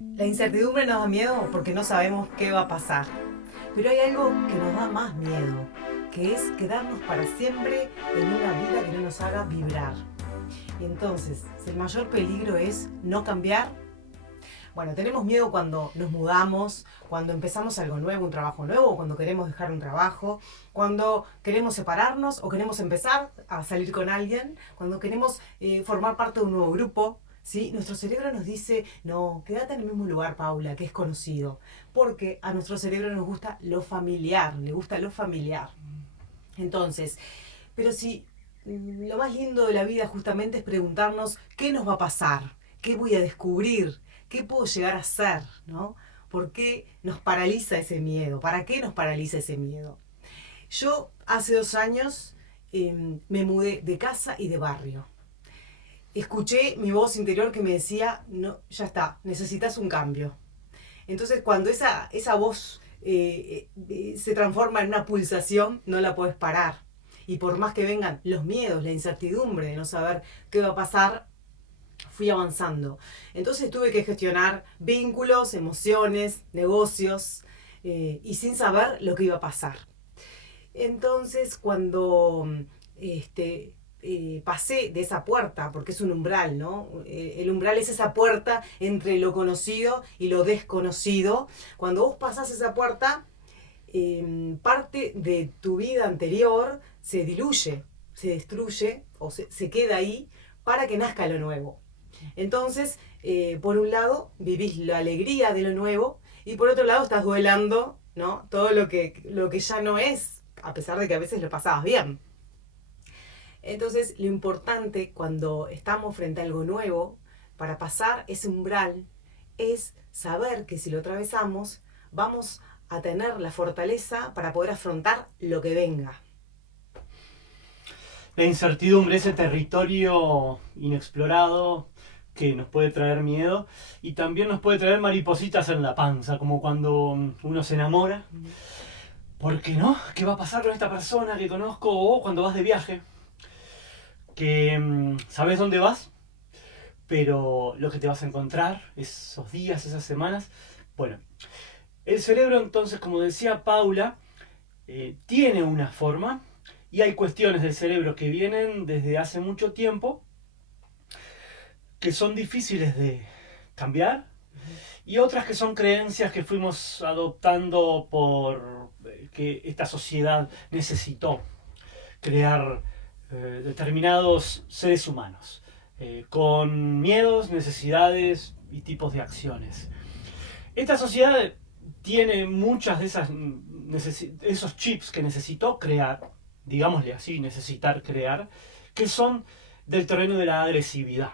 La incertidumbre nos da miedo porque no sabemos qué va a pasar. Pero hay algo que nos da más miedo, que es quedarnos para siempre en una vida que no nos haga vibrar. Y entonces, si el mayor peligro es no cambiar, bueno, tenemos miedo cuando nos mudamos, cuando empezamos algo nuevo, un trabajo nuevo, cuando queremos dejar un trabajo, cuando queremos separarnos o queremos empezar a salir con alguien, cuando queremos formar parte de un nuevo grupo. ¿Sí? Nuestro cerebro nos dice, no, quédate en el mismo lugar, Paula, que es conocido. Porque a nuestro cerebro nos gusta lo familiar, le gusta lo familiar. Entonces, pero si lo más lindo de la vida justamente es preguntarnos qué nos va a pasar, qué voy a descubrir, qué puedo llegar a ser, ¿no? ¿Por qué nos paraliza ese miedo? ¿Para qué nos paraliza ese miedo? Yo hace 2 años me mudé de casa y de barrio. Escuché mi voz interior que me decía, no, ya está, necesitas un cambio. Entonces cuando esa voz se transforma en una pulsación, no la puedes parar. Y por más que vengan los miedos, la incertidumbre de no saber qué va a pasar, fui avanzando. Entonces tuve que gestionar vínculos, emociones, negocios, y sin saber lo que iba a pasar. Entonces cuando pasé de esa puerta, porque es un umbral, ¿no? El umbral es esa puerta entre lo conocido y lo desconocido. Cuando vos pasás esa puerta, parte de tu vida anterior se diluye, se destruye o se queda ahí para que nazca lo nuevo. Entonces, por un lado, vivís la alegría de lo nuevo y por otro lado estás duelando, ¿no? Todo lo que ya no es, a pesar de que a veces lo pasabas bien. Entonces, lo importante cuando estamos frente a algo nuevo, para pasar ese umbral, es saber que si lo atravesamos, vamos a tener la fortaleza para poder afrontar lo que venga. La incertidumbre, ese territorio inexplorado que nos puede traer miedo y también nos puede traer maripositas en la panza, como cuando uno se enamora. ¿Por qué no? ¿Qué va a pasar con esta persona que conozco? O cuando vas de viaje, que sabes dónde vas, pero lo que te vas a encontrar esos días, esas semanas. Bueno, el cerebro entonces, como decía Paula, tiene una forma y hay cuestiones del cerebro que vienen desde hace mucho tiempo que son difíciles de cambiar y otras que son creencias que fuimos adoptando por que esta sociedad necesitó crear determinados seres humanos con miedos, necesidades y tipos de acciones. Esta sociedad tiene muchas de esos chips que necesitó crear, digámosle así, necesitar crear, que son del terreno de la agresividad.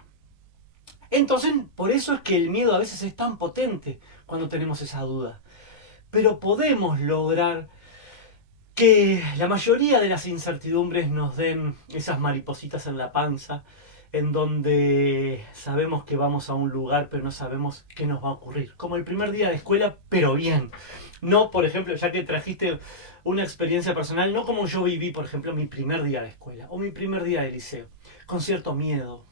Entonces, por eso es que el miedo a veces es tan potente cuando tenemos esa duda. Pero podemos lograr que la mayoría de las incertidumbres nos den esas maripositas en la panza, en donde sabemos que vamos a un lugar, pero no sabemos qué nos va a ocurrir. Como el primer día de escuela, pero bien. No, por ejemplo, ya que trajiste una experiencia personal, no como yo viví, por ejemplo, mi primer día de escuela o mi primer día de liceo, con cierto miedo,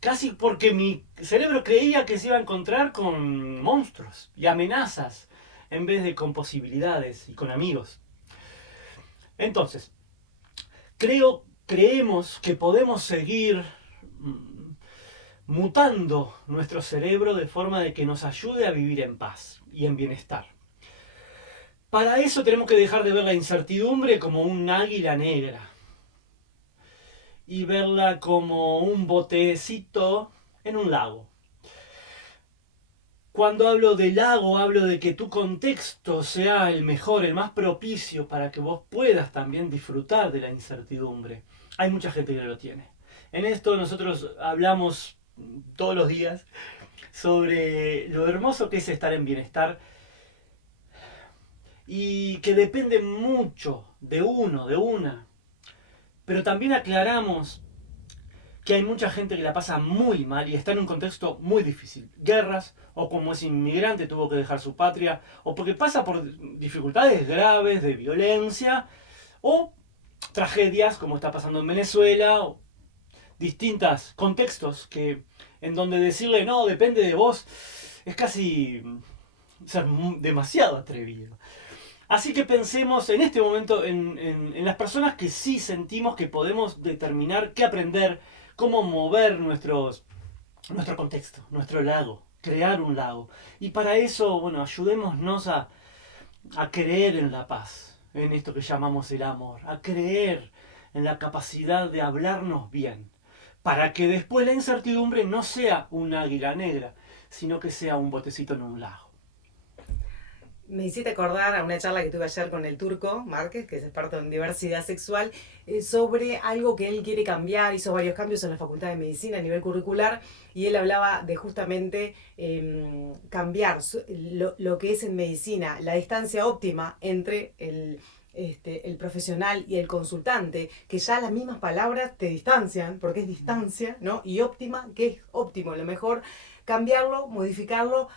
casi porque mi cerebro creía que se iba a encontrar con monstruos y amenazas en vez de con posibilidades y con amigos. Entonces, creemos que podemos seguir mutando nuestro cerebro de forma de que nos ayude a vivir en paz y en bienestar. Para eso tenemos que dejar de ver la incertidumbre como un águila negra y verla como un botecito en un lago. Cuando hablo de lago, hablo de que tu contexto sea el mejor, el más propicio para que vos puedas también disfrutar de la incertidumbre. Hay mucha gente que lo tiene. En esto nosotros hablamos todos los días sobre lo hermoso que es estar en bienestar y que depende mucho de uno, de una. Pero también aclaramos que hay mucha gente que la pasa muy mal y está en un contexto muy difícil. Guerras, o como es inmigrante tuvo que dejar su patria, o porque pasa por dificultades graves de violencia, o tragedias como está pasando en Venezuela, o distintos contextos que en donde decirle no, depende de vos, es casi ser demasiado atrevido. Así que pensemos en este momento en las personas que sí sentimos que podemos determinar qué aprender, cómo mover nuestro contexto, nuestro lago, crear un lago. Y para eso, bueno, ayudémonos a creer en la paz, en esto que llamamos el amor, a creer en la capacidad de hablarnos bien, para que después la incertidumbre no sea un águila negra, sino que sea un botecito en un lago. Me hiciste acordar a una charla que tuve ayer con el Turco Márquez, que es experto en diversidad sexual, sobre algo que él quiere cambiar. Hizo varios cambios en la Facultad de Medicina a nivel curricular y él hablaba de justamente cambiar lo que es en medicina, la distancia óptima entre el profesional y el consultante, que ya las mismas palabras te distancian, porque es distancia, ¿no? Y óptima, que es óptimo, lo mejor cambiarlo, modificarlo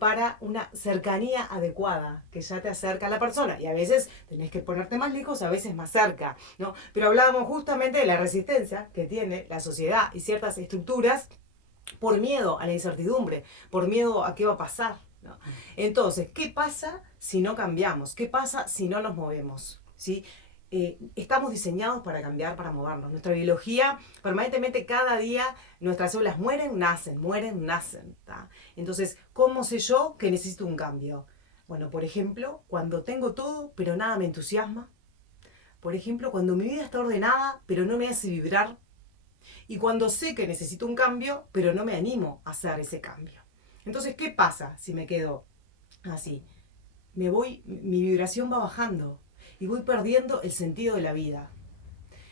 para una cercanía adecuada, que ya te acerca a la persona. Y a veces tenés que ponerte más lejos, a veces más cerca, ¿no? Pero hablábamos justamente de la resistencia que tiene la sociedad y ciertas estructuras por miedo a la incertidumbre, por miedo a qué va a pasar, ¿no? Entonces, ¿qué pasa si no cambiamos? ¿Qué pasa si no nos movemos? ¿Sí? Estamos diseñados para cambiar, para movernos. Nuestra biología, permanentemente, cada día, nuestras células mueren, nacen. ¿Tá? Entonces, ¿cómo sé yo que necesito un cambio? Bueno, por ejemplo, cuando tengo todo, pero nada me entusiasma. Por ejemplo, cuando mi vida está ordenada, pero no me hace vibrar. Y cuando sé que necesito un cambio, pero no me animo a hacer ese cambio. Entonces, ¿qué pasa si me quedo así? Mi vibración va bajando y voy perdiendo el sentido de la vida.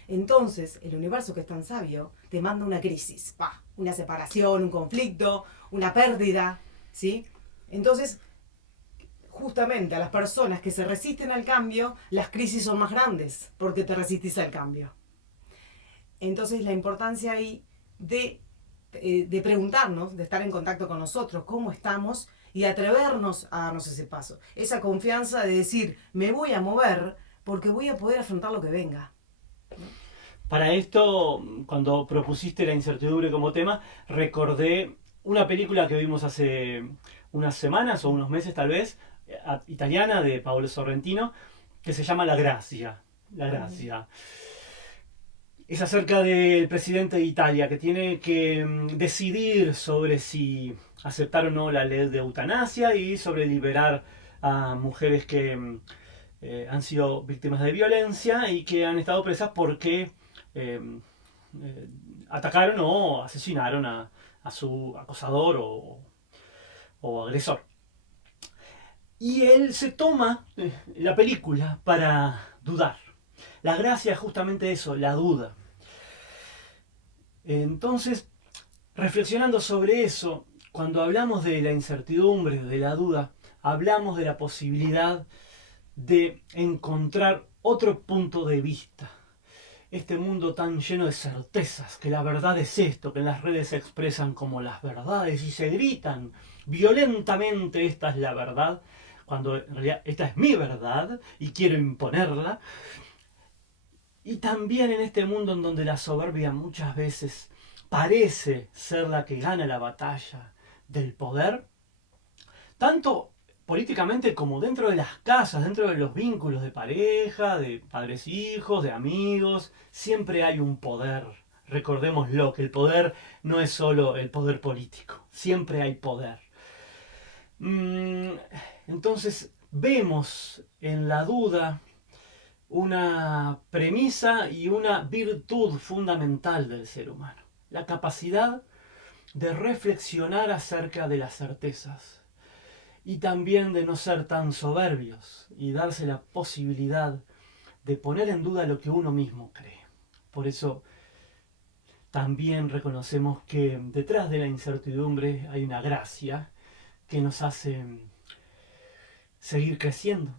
Entonces, el universo, que es tan sabio, te manda una crisis, una separación, un conflicto, una pérdida, ¿sí? Entonces, justamente a las personas que se resisten al cambio, las crisis son más grandes, porque te resistís al cambio. Entonces, la importancia ahí de preguntarnos, de estar en contacto con nosotros, cómo estamos, y atrevernos a darnos ese paso. Esa confianza de decir, me voy a mover porque voy a poder afrontar lo que venga. Para esto, cuando propusiste la incertidumbre como tema, recordé una película que vimos hace unas semanas o unos meses tal vez, italiana, de Paolo Sorrentino, que se llama La Grazia. La Grazia. Es acerca del presidente de Italia que tiene que decidir sobre si aceptar o no la ley de eutanasia y sobre liberar a mujeres que han sido víctimas de violencia y que han estado presas porque eh, atacaron o asesinaron a su acosador o agresor. Y él se toma la película para dudar. La gracia es justamente eso, la duda. Entonces, reflexionando sobre eso, cuando hablamos de la incertidumbre, de la duda, hablamos de la posibilidad de encontrar otro punto de vista. Este mundo tan lleno de certezas, que la verdad es esto, que en las redes se expresan como las verdades y se gritan violentamente, esta es la verdad, cuando en realidad esta es mi verdad y quiero imponerla. Y también en este mundo en donde la soberbia muchas veces parece ser la que gana la batalla del poder, tanto políticamente como dentro de las casas, dentro de los vínculos de pareja, de padres-hijos, de amigos, siempre hay un poder. Recordémoslo, que el poder no es solo el poder político, siempre hay poder. Entonces vemos en la duda una premisa y una virtud fundamental del ser humano, la capacidad de reflexionar acerca de las certezas y también de no ser tan soberbios y darse la posibilidad de poner en duda lo que uno mismo cree. Por eso también reconocemos que detrás de la incertidumbre hay una gracia que nos hace seguir creciendo.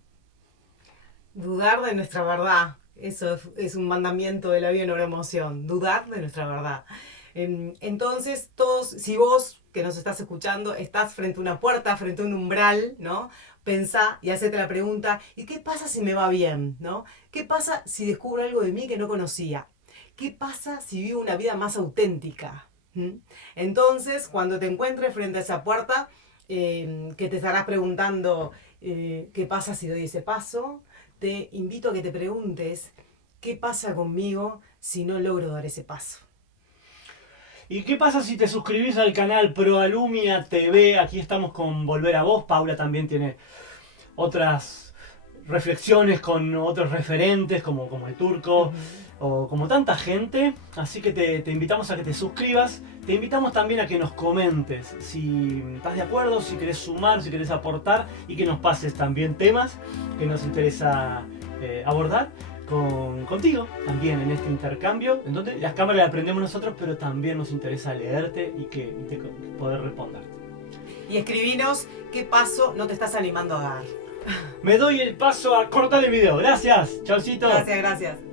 Dudar de nuestra verdad, eso es un mandamiento de la vida, no una emoción, dudar de nuestra verdad. Entonces, todos, si vos que nos estás escuchando estás frente a una puerta, frente a un umbral, ¿no? Pensá y hacete la pregunta, ¿y qué pasa si me va bien? ¿No? ¿Qué pasa si descubro algo de mí que no conocía? ¿Qué pasa si vivo una vida más auténtica? Entonces, cuando te encuentres frente a esa puerta, que te estarás preguntando qué pasa si doy ese paso, te invito a que te preguntes qué pasa conmigo si no logro dar ese paso. ¿Y qué pasa si te suscribís al canal Proalumnia TV? Aquí estamos con Volver a Vos. Paula también tiene otras reflexiones con otros referentes como el Turco o como tanta gente. Así que te invitamos a que te suscribas. Te invitamos también a que nos comentes si estás de acuerdo, si querés sumar, si querés aportar y que nos pases también temas que nos interesa abordar contigo también en este intercambio, en donde las cámaras las aprendemos nosotros, pero también nos interesa leerte y poder responderte. Y escribinos qué paso no te estás animando a dar. Me doy el paso a cortar el video. Gracias. Chaucito. Gracias.